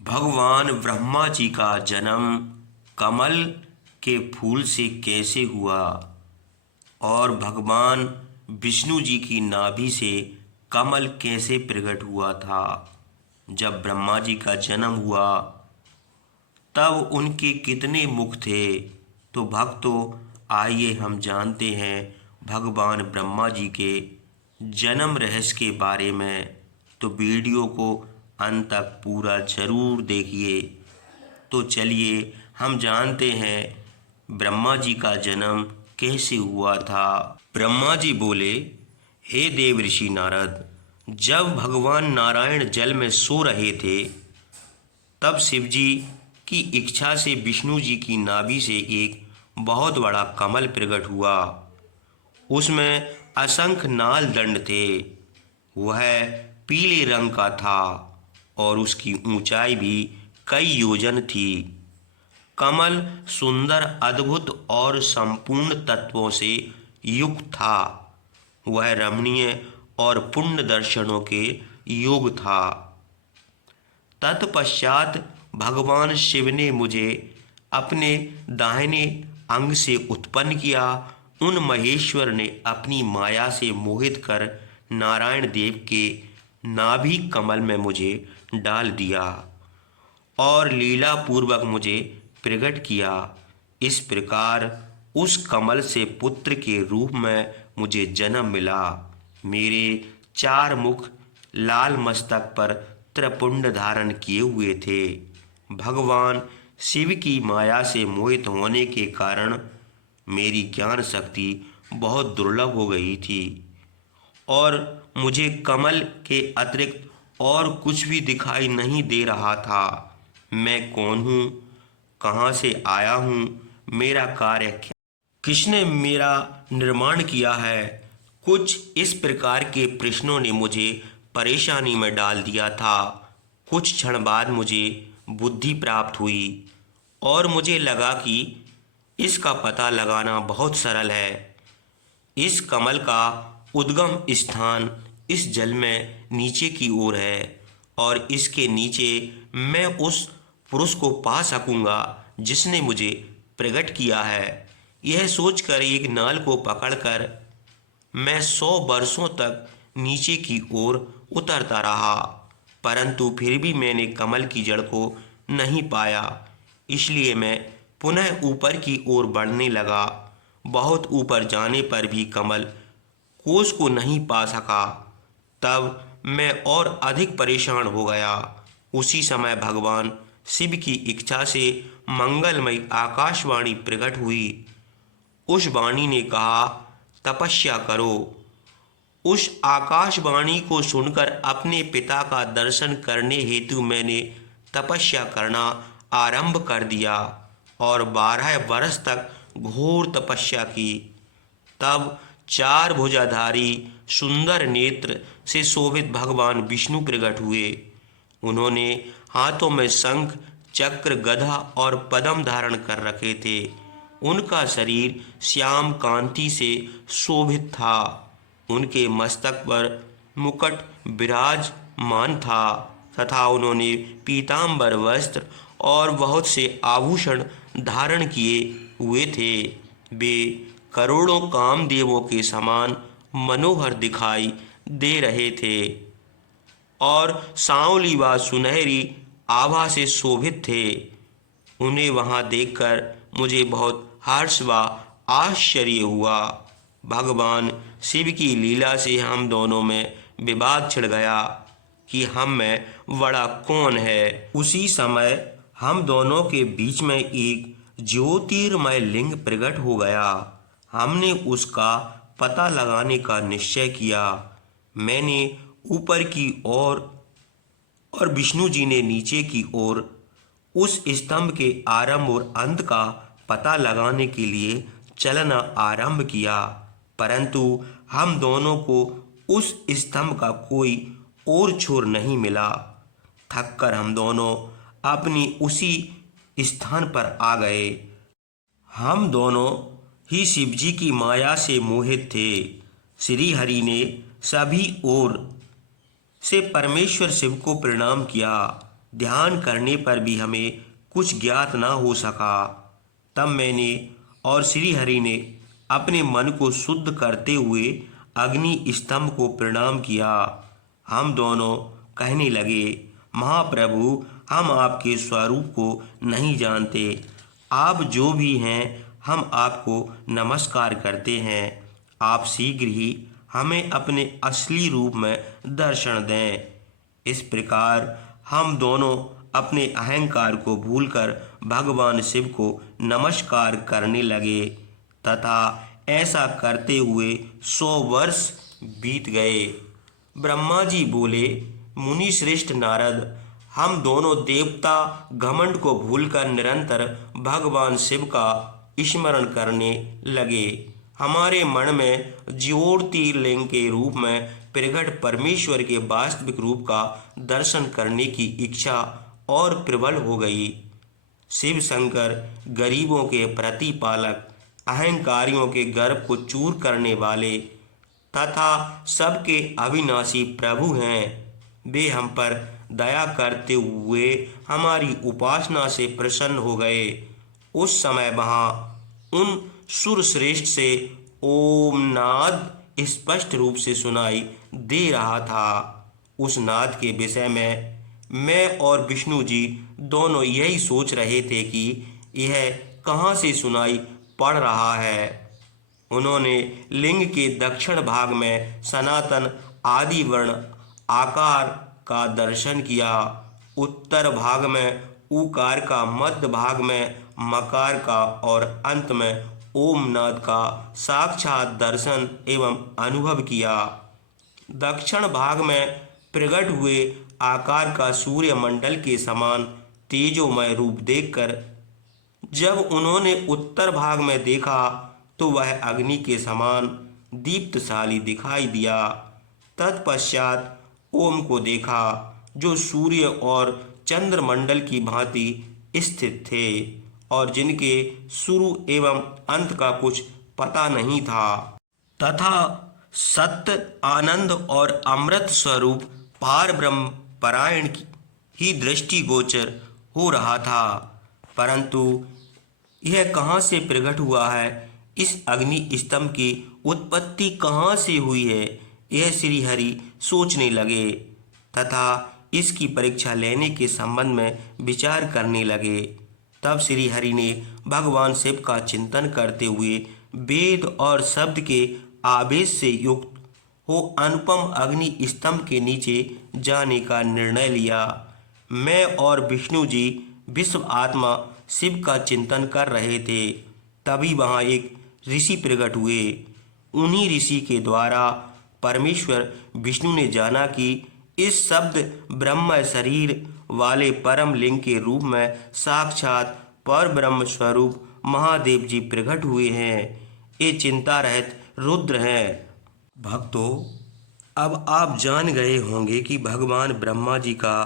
भगवान ब्रह्मा जी का जन्म कमल के फूल से कैसे हुआ और भगवान विष्णु जी की नाभि से कमल कैसे प्रकट हुआ था। जब ब्रह्मा जी का जन्म हुआ तब उनके कितने मुख थे। तो भक्तों, आइए हम जानते हैं भगवान ब्रह्मा जी के जन्म रहस्य के बारे में। तो वीडियो को अंत तक पूरा जरूर देखिए। तो चलिए हम जानते हैं ब्रह्मा जी का जन्म कैसे हुआ था। ब्रह्मा जी बोले, हे देव ऋषि नारद, जब भगवान नारायण जल में सो रहे थे तब शिव जी की इच्छा से विष्णु जी की नाभि से एक बहुत बड़ा कमल प्रकट हुआ। उसमें असंख्य नाल दंड थे। वह पीले रंग का था और उसकी ऊंचाई भी कई योजन थी। कमल सुंदर, अद्भुत और संपूर्ण तत्वों से युक्त था। वह रमणीय और पुण्य दर्शनों के योग था। तत्पश्चात भगवान शिव ने मुझे अपने दाहिने अंग से उत्पन्न किया। उन महेश्वर ने अपनी माया से मोहित कर नारायण देव के नाभि कमल में मुझे डाल दिया और लीला पूर्वक मुझे प्रकट किया। इस प्रकार उस कमल से पुत्र के रूप में मुझे जन्म मिला। मेरे चार मुख लाल मस्तक पर त्रिपुंड धारण किए हुए थे। भगवान शिव की माया से मोहित होने के कारण मेरी ज्ञान शक्ति बहुत दुर्लभ हो गई थी और मुझे कमल के अतिरिक्त और कुछ भी दिखाई नहीं दे रहा था। मैं कौन हूँ, कहाँ से आया हूँ, मेरा कार्य क्या, किसने मेरा निर्माण किया है, कुछ इस प्रकार के प्रश्नों ने मुझे परेशानी में डाल दिया था। कुछ क्षण बाद मुझे बुद्धि प्राप्त हुई और मुझे लगा कि इसका पता लगाना बहुत सरल है। इस कमल का उद्गम स्थान इस जल में नीचे की ओर है और इसके नीचे मैं उस पुरुष को पा सकूंगा जिसने मुझे प्रकट किया है। यह सोचकर एक नाल को पकड़कर मैं 100 वर्षों तक नीचे की ओर उतरता रहा, परंतु फिर भी मैंने कमल की जड़ को नहीं पाया। इसलिए मैं पुनः ऊपर की ओर बढ़ने लगा। बहुत ऊपर जाने पर भी कमल कोष को नहीं पा सका। तब मैं और अधिक परेशान हो गया। उसी समय भगवान शिव की इच्छा से मंगलमयी आकाशवाणी प्रकट हुई। उस वाणी ने कहा, तपस्या करो। उस आकाशवाणी को सुनकर अपने पिता का दर्शन करने हेतु मैंने तपस्या करना आरंभ कर दिया और 12 वर्ष तक घोर तपस्या की। तब चार भुजाधारी सुंदर नेत्र से शोभित भगवान विष्णु प्रकट हुए। उन्होंने हाथों में शंख, चक्र, गदा और पद्म धारण कर रखे थे। उनका शरीर श्याम कांति से शोभित था। उनके मस्तक पर मुकुट विराजमान था तथा उन्होंने पीतांबर वस्त्र और बहुत से आभूषण धारण किए हुए थे। वे करोड़ों कामदेवों के समान मनोहर दिखाई दे रहे थे और सांवली व सुनहरी आभा से शोभित थे। उन्हें वहां देखकर मुझे बहुत हर्ष व आश्चर्य हुआ। भगवान शिव की लीला से हम दोनों में विवाद छिड़ गया कि हम में बड़ा कौन है। उसी समय हम दोनों के बीच में एक ज्योतिर्मय लिंग प्रकट हो गया। हमने उसका पता लगाने का निश्चय किया। मैंने ऊपर की ओर और विष्णु जी ने नीचे की ओर उस स्तंभ के आरंभ और अंत का पता लगाने के लिए चलना आरंभ किया, परंतु हम दोनों को उस स्तंभ का कोई और छोर नहीं मिला। थककर हम दोनों अपनी उसी स्थान पर आ गए। हम दोनों ही शिव जी की माया से मोहित थे। श्री हरि ने सभी ओर से परमेश्वर शिव को प्रणाम किया। ध्यान करने पर भी हमें कुछ ज्ञात न हो सका। तब मैंने और श्री हरि ने अपने मन को शुद्ध करते हुए अग्नि स्तंभ को प्रणाम किया। हम दोनों कहने लगे, महाप्रभु, हम आपके स्वरूप को नहीं जानते। आप जो भी हैं, हम आपको नमस्कार करते हैं। आप शीघ्र ही हमें अपने असली रूप में दर्शन दें। इस प्रकार हम दोनों अपने अहंकार को भूलकर भगवान शिव को नमस्कार करने लगे तथा ऐसा करते हुए 100 वर्ष बीत गए। ब्रह्मा जी बोले, मुनि श्रेष्ठ नारद, हम दोनों देवता घमंड को भूलकर निरंतर भगवान शिव का स्मरण करने लगे। हमारे मन में ज्योतिर्लिंग के रूप में प्रकट परमेश्वर के वास्तविक रूप का दर्शन करने की इच्छा और प्रबल हो गई। शिव शंकर गरीबों के प्रतिपालक, अहंकारियों के गर्व को चूर करने वाले तथा सबके अविनाशी प्रभु हैं। वे हम पर दया करते हुए हमारी उपासना से प्रसन्न हो गए। उस समय वहाँ उन सुरश्रेष्ठ से ओम नाद स्पष्ट रूप से सुनाई दे रहा था। उस नाद के विषय में मैं और विष्णु जी दोनों यही सोच रहे थे कि यह कहाँ से सुनाई पड़ रहा है। उन्होंने लिंग के दक्षिण भाग में सनातन आदि वर्ण आकार का दर्शन किया, उत्तर भाग में उकार का, मध्य भाग में मकार का और अंत में ओमनाद का साक्षात दर्शन एवं अनुभव किया। दक्षिण भाग में प्रकट हुए आकार का सूर्यमंडल के समान तेजोमय रूप देखकर जब उन्होंने उत्तर भाग में देखा तो वह अग्नि के समान दीप्तशाली दिखाई दिया। तत्पश्चात ओम को देखा जो सूर्य और चंद्रमंडल की भांति स्थित थे और जिनके शुरू एवं अंत का कुछ पता नहीं था तथा सत्य, आनंद और अमृत स्वरूप पार ब्रह्म परायण ही दृष्टिगोचर हो रहा था। परंतु यह कहाँ से प्रकट हुआ है, इस अग्नि स्तंभ की उत्पत्ति कहाँ से हुई है, यह श्री हरि सोचने लगे तथा इसकी परीक्षा लेने के संबंध में विचार करने लगे। तब श्री हरि ने भगवान शिव का चिंतन करते हुए वेद और शब्द के आवेश से युक्त हो अनुपम अग्नि स्तंभ के नीचे जाने का निर्णय लिया। मैं और विष्णु जी विश्व आत्मा शिव का चिंतन कर रहे थे। तभी वहाँ एक ऋषि प्रकट हुए। उन्हीं ऋषि के द्वारा परमेश्वर विष्णु ने जाना कि इस शब्द ब्रह्म शरीर वाले परम लिंग के रूप में साक्षात पर ब्रह्म स्वरूप महादेव जी प्रकट हुए हैं। ये चिंता रहित रुद्र हैं। भक्तों, अब आप जान गए होंगे कि भगवान ब्रह्मा जी का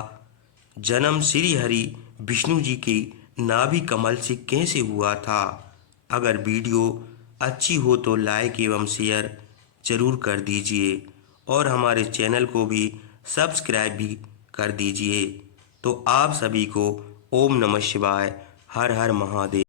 जन्म श्री हरि विष्णु जी की नाभि कमल से कैसे हुआ था। अगर वीडियो अच्छी हो तो लाइक एवं शेयर जरूर कर दीजिए और हमारे चैनल को भी सब्सक्राइब भी कर दीजिए। तो आप सभी को ओम नमः शिवाय, हर हर महादेव।